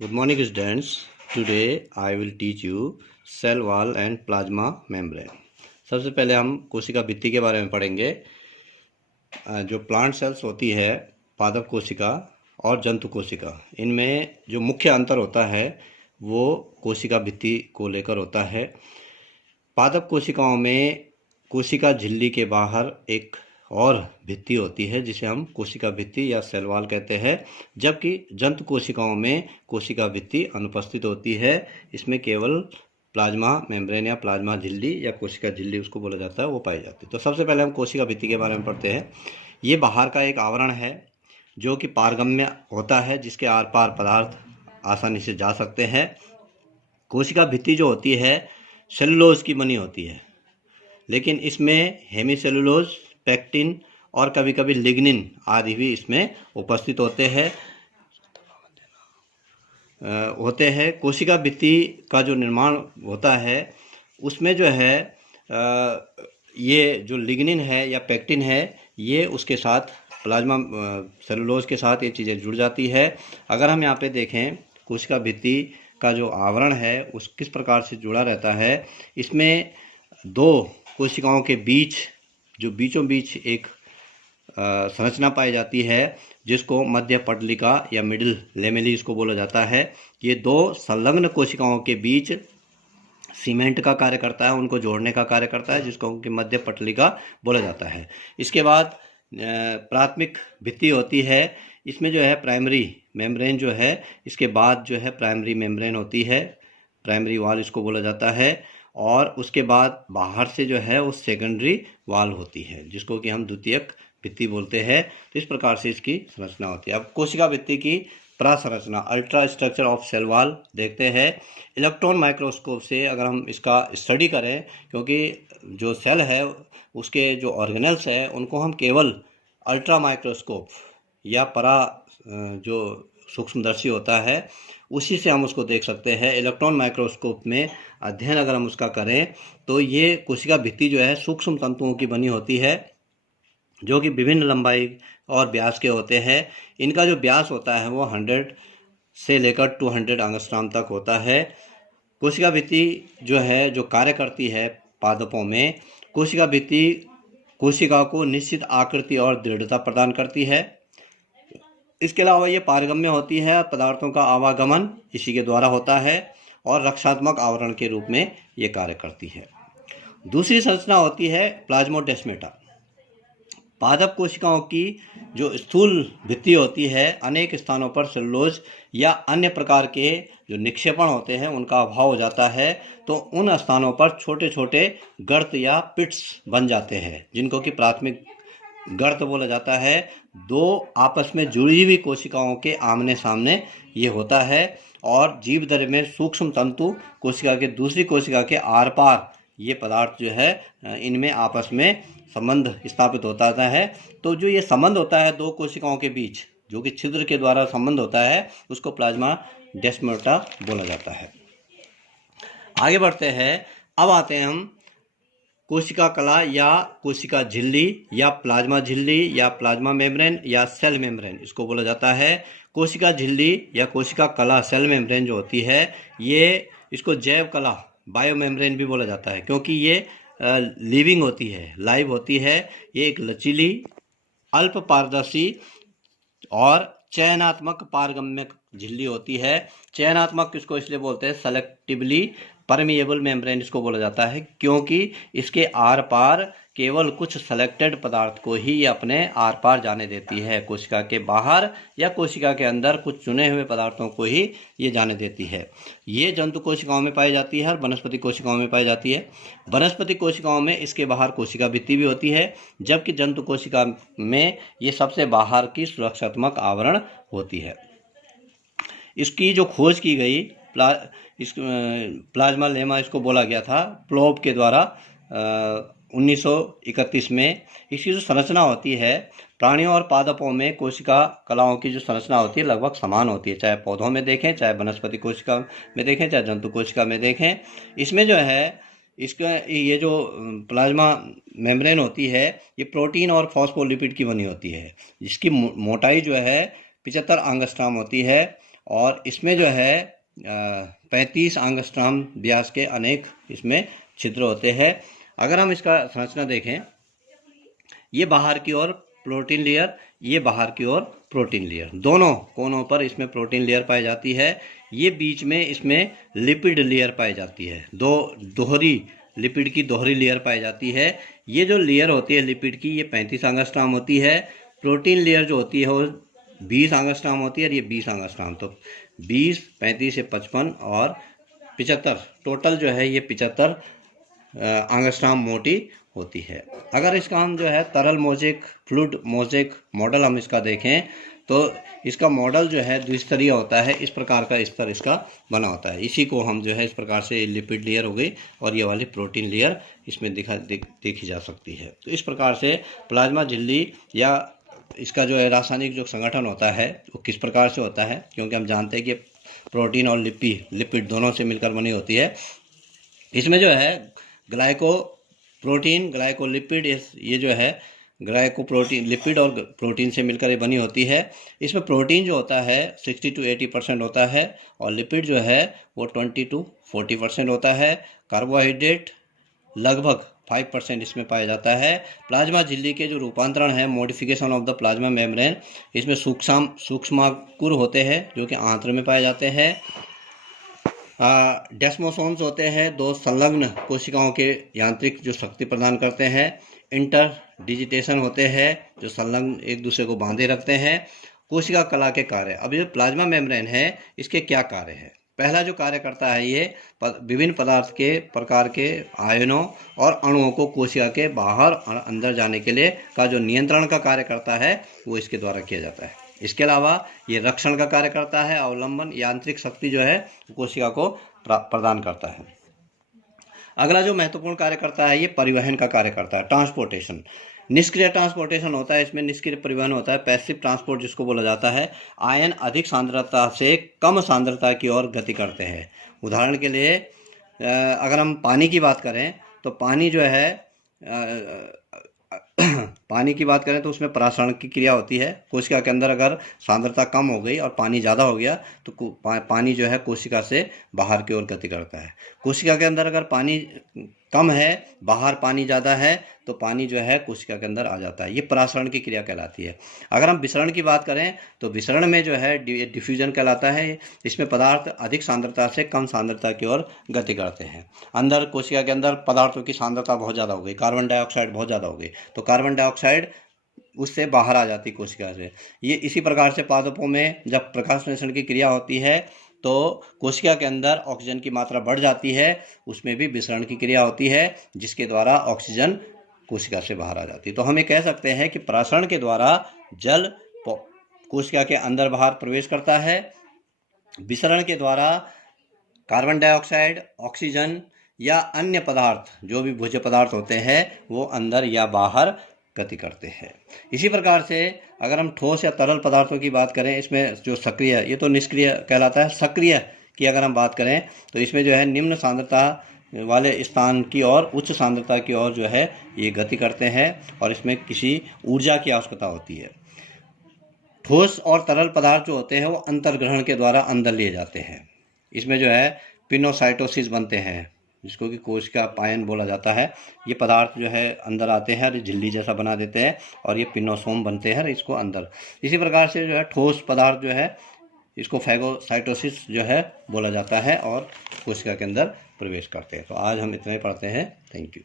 Good morning, students. Today I will teach you cell wall and plasma membrane. सबसे पहले हम कोशिका भित्ति के बारे में पढ़ेंगे। जो प्लांट सेल्स होती है, पादप कोशिका और जंतु कोशिका, इनमें जो मुख्य अंतर होता है वो कोशिका भित्ति को लेकर होता है। पादप कोशिकाओं में कोशिका झिल्ली के बाहर एक और भित्ति होती है जिसे हम कोशिका भित्ति या सेल वॉल कहते हैं, जबकि जंतु कोशिकाओं में कोशिका भित्ति अनुपस्थित होती है। इसमें केवल प्लाज्मा मेम्ब्रेन या प्लाज्मा झिल्ली या कोशिका झिल्ली उसको बोला जाता है, वो पाई जाती है। तो सबसे पहले हम कोशिका भित्ति के बारे में पढ़ते हैं। ये बाहर का एक आवरण है जो कि पारगम्य होता है, जिसके आर पार पदार्थ आसानी से जा सकते हैं। कोशिका भित्ति जो होती है सेलुलोज की बनी होती है, लेकिन इसमें हेमीसेलुलोज, पेक्टिन और कभी कभी लिग्निन आदि भी इसमें उपस्थित होते हैं। कोशिका भित्ति का जो निर्माण होता है उसमें जो है ये जो लिग्निन है या पेक्टिन है, ये उसके साथ प्लाज्मा सेलुलोज के साथ ये चीज़ें जुड़ जाती है। अगर हम यहाँ पे देखें कोशिका भित्ति का जो आवरण है उस किस प्रकार से जुड़ा रहता है, इसमें दो कोशिकाओं के बीच जो बीचों बीच एक संरचना पाई जाती है जिसको मध्य पटलिका या मिडिल लेमेली इसको बोला जाता है। ये दो संलग्न कोशिकाओं के बीच सीमेंट का कार्य करता है, उनको जोड़ने का कार्य करता है, जिसको उनकी मध्य पटलिका बोला जाता है। इसके बाद प्राथमिक भित्ति होती है। इसमें जो है प्राइमरी मेम्ब्रेन जो है, इसके बाद जो है प्राइमरी मेम्ब्रेन होती है, प्राइमरी वॉल इसको बोला जाता है। और उसके बाद बाहर से जो है वो सेकेंडरी वॉल होती है, जिसको कि हम द्वितीयक भित्ति बोलते हैं। तो इस प्रकार से इसकी संरचना होती है। अब कोशिका भित्ति की प्रसंरचना, ultra structure of cell wall देखते हैं। इलेक्ट्रॉन माइक्रोस्कोप से अगर हम इसका स्टडी करें, क्योंकि जो सेल है उसके जो ऑर्गेनेल्स है उनको हम केवल अल्ट्रा माइक्रोस्कोप या जो सूक्ष्मदर्शी होता है उसी से हम उसको देख सकते हैं। इलेक्ट्रॉन माइक्रोस्कोप में अध्ययन अगर हम उसका करें तो ये कोशिका भित्ति जो है सूक्ष्म तंतुओं की बनी होती है, जो कि विभिन्न लंबाई और व्यास के होते हैं। इनका जो व्यास होता है वो 100 से लेकर 200 एंगस्ट्रॉम तक होता है। कोशिका भित्ति जो है जो कार्य करती है पादपों में, कोशिका भित्ति कोशिका को निश्चित आकृति और दृढ़ता प्रदान करती है। इसके अलावा ये पारगम्य होती है, पदार्थों का आवागमन इसी के द्वारा होता है और रक्षात्मक आवरण के रूप में ये कार्य करती है। दूसरी संरचना होती है प्लाज्मोडेस्माटा। पादप कोशिकाओं की जो स्थूल भित्ति होती है, अनेक स्थानों पर सेलुलोज या अन्य प्रकार के जो निक्षेपण होते हैं उनका अभाव हो जाता है, तो उन स्थानों पर छोटे छोटे गर्त या पिट्स बन जाते हैं, जिनको कि प्राथमिक गर्त बोला जाता है। दो आपस में जुड़ी हुई कोशिकाओं के आमने सामने ये होता है और जीव दर में सूक्ष्म तंतु कोशिका के दूसरी कोशिका के आर पार ये पदार्थ जो है इनमें आपस में संबंध स्थापित होता है। तो जो ये संबंध होता है दो कोशिकाओं के बीच, जो कि छिद्र के द्वारा संबंध होता है, उसको प्लाज्मा डेस्माटा बोला जाता है। आगे बढ़ते हैं। अब आते हैं हम कोशिका कला या कोशिका झिल्ली या प्लाज्मा मेम्ब्रेन या सेल मेम्ब्रेन इसको बोला जाता है। कोशिका झिल्ली या कोशिका कला सेल मेम्ब्रेन जो होती है, ये इसको जैव कला बायो मेम्ब्रेन भी बोला जाता है, क्योंकि ये लिविंग होती है, लाइव होती है। ये एक लचीली, अल्प पारदर्शी और चयनात्मक पारगम्य झिल्ली होती है। चयनात्मक इसको इसलिए बोलते हैं, सेलेक्टिवली परमिएबल मेम्ब्रेन इसको बोला जाता है, क्योंकि इसके आर पार केवल कुछ सेलेक्टेड पदार्थ को ही ये अपने आर पार जाने देती है। कोशिका के बाहर या कोशिका के अंदर कुछ चुने हुए पदार्थों को ही ये जाने देती है। ये जंतु कोशिकाओं में पाई जाती है और वनस्पति कोशिकाओं में पाई जाती है। वनस्पति कोशिकाओं में इसके बाहर कोशिका भित्ति भी होती है, जबकि जंतु कोशिका में ये सबसे बाहर की सुरक्षात्मक आवरण होती है। इसकी जो खोज की गई प्लाज्मा लेमा इसको बोला गया था प्लोब के द्वारा 1931 में। इसकी जो संरचना होती है, प्राणियों और पादपों में कोशिका कलाओं की जो संरचना होती है लगभग समान होती है, चाहे पौधों में देखें, चाहे वनस्पति कोशिका में देखें, चाहे जंतु कोशिका में देखें। इसमें जो है इसका ये जो प्लाज्मा मेम्ब्रेन होती है ये प्रोटीन और फॉस्फोलिपिड की बनी होती है, जिसकी मोटाई जो है 75 एंगस्ट्रॉम होती है और इसमें जो है 35 एंगस्ट्रॉम व्यास के अनेक इसमें छिद्र होते हैं। अगर हम इसका संरचना देखें, ये बाहर की ओर प्रोटीन लेयर, ये बाहर की ओर प्रोटीन लेयर, दोनों कोनों पर इसमें प्रोटीन लेयर पाई जाती है। ये बीच में इसमें लिपिड लेयर पाई जाती है, दोहरी लिपिड की दोहरी लेयर पाई जाती है। ये जो लेयर होती है लिपिड की, ये 35 एंगस्ट्रॉम होती है। प्रोटीन लेयर जो होती है वो 20 एंगस्ट्रॉम होती है और ये 20 एंगस्ट्रॉम। तो 20, 35 से 55 और 75, टोटल जो है ये 75 एंगस्ट्रॉम मोटी होती है। अगर इसका हम जो है तरल मोज़ेक, फ्लूइड मोज़ेक मॉडल हम इसका देखें तो इसका मॉडल जो है द्विस्तरीय होता है। इस प्रकार का स्तर इसका बना होता है। इसी को हम जो है इस प्रकार से लिपिड लेयर हो गई और ये वाली प्रोटीन लेयर इसमें देखी जा सकती है। तो इस प्रकार से प्लाज्मा झिल्ली या इसका जो है रासायनिक जो संगठन होता है वो किस प्रकार से होता है, क्योंकि हम जानते हैं कि प्रोटीन और लिपिड दोनों से मिलकर बनी होती है। इसमें जो है ग्लाइकोप्रोटीन, ग्लाइकोलिपिड, ये जो है ग्लाइकोप्रोटीन, लिपिड और प्रोटीन से मिलकर ये बनी होती है। इसमें प्रोटीन जो होता है 60 to 80% होता है और लिपिड जो है वो 20 to 40% होता है। कार्बोहाइड्रेट लगभग 5% इसमें पाया जाता है। प्लाज्मा झिल्ली के जो रूपांतरण है, modification of the plasma membrane, इसमें सूक्ष्माणु होते हैं जो कि आंत्र में पाए जाते हैं। डेस्मोसोम्स होते हैं, दो संलग्न कोशिकाओं के यांत्रिक जो शक्ति प्रदान करते हैं। इंटरडिजिटेशन होते हैं जो संलग्न एक दूसरे को बांधे रखते हैं। कोशिका कला के कार्य, अब ये प्लाज्मा मेम्ब्रेन है, इसके क्या कार्य है? पहला जो कार्य करता है, ये विभिन्न पदार्थ के प्रकार के आयनों और अणुओं को कोशिका के बाहर और अंदर जाने के लिए का जो नियंत्रण का कार्य करता है वो इसके द्वारा किया जाता है। इसके अलावा ये रक्षण का कार्य करता है। अवलंबन यांत्रिक शक्ति जो है कोशिका को प्रदान करता है। अगला जो महत्वपूर्ण कार्य करता है, ये परिवहन का कार्य करता है, ट्रांसपोर्टेशन। निष्क्रिय ट्रांसपोर्टेशन होता है, इसमें निष्क्रिय परिवहन होता है, पैसिव ट्रांसपोर्ट जिसको बोला जाता है। आयन अधिक सांद्रता से कम सांद्रता की ओर गति करते हैं। उदाहरण के लिए अगर हम पानी की बात करें तो पानी जो है पानी की बात करें तो उसमें परासरण की क्रिया होती है। कोशिका के अंदर अगर सांद्रता कम हो गई और पानी ज़्यादा हो गया तो पानी जो है कोशिका से बाहर की ओर गति करता है। कोशिका के अंदर अगर पानी कम है, बाहर पानी ज़्यादा है, तो पानी जो है कोशिका के अंदर आ जाता है। ये परासरण की क्रिया कहलाती है। अगर हम विसरण की बात करें तो विसरण में जो है डिफ्यूजन कहलाता है। इसमें पदार्थ अधिक सांद्रता से कम सांद्रता की ओर गति करते हैं। अंदर कोशिका के अंदर पदार्थों की सांद्रता बहुत ज़्यादा हो गई, कार्बन डाइऑक्साइड बहुत ज़्यादा हो गई, तो कार्बन डाइऑक्साइड उससे बाहर आ जाती कोशिका से। ये इसी प्रकार से पादपों में जब प्रकाश संश्लेषण की क्रिया होती है तो कोशिका के अंदर ऑक्सीजन की मात्रा बढ़ जाती है, उसमें भी विसरण की क्रिया होती है जिसके द्वारा ऑक्सीजन कोशिका से बाहर आ जाती है। तो हम ये कह सकते हैं कि परासरण के द्वारा जल कोशिका के अंदर बाहर प्रवेश करता है। विसरण के द्वारा कार्बन डाइऑक्साइड, ऑक्सीजन या अन्य पदार्थ जो भी भोज्य पदार्थ होते हैं वो अंदर या बाहर गति करते हैं। इसी प्रकार से अगर हम ठोस या तरल पदार्थों की बात करें, इसमें जो सक्रिय, ये तो निष्क्रिय कहलाता है। सक्रिय की अगर हम बात करें तो इसमें जो है निम्न सांद्रता वाले स्थान की ओर उच्च सांद्रता की ओर जो है ये गति करते हैं और इसमें किसी ऊर्जा की आवश्यकता होती है। ठोस और तरल पदार्थ जो होते हैं वो अंतर्ग्रहण के द्वारा अंदर लिए जाते हैं। इसमें जो है पिनोसाइटोसिस बनते हैं जिसको कि कोशिका पायन बोला जाता है। ये पदार्थ जो है अंदर आते हैं और झिल्ली जैसा बना देते हैं और ये पिनोसोम बनते हैं इसको अंदर। इसी प्रकार से जो है ठोस पदार्थ जो है इसको फैगोसाइटोसिस जो है बोला जाता है और कोशिका के अंदर प्रवेश करते हैं। तो आज हम इतना ही पढ़ते हैं। Thank you.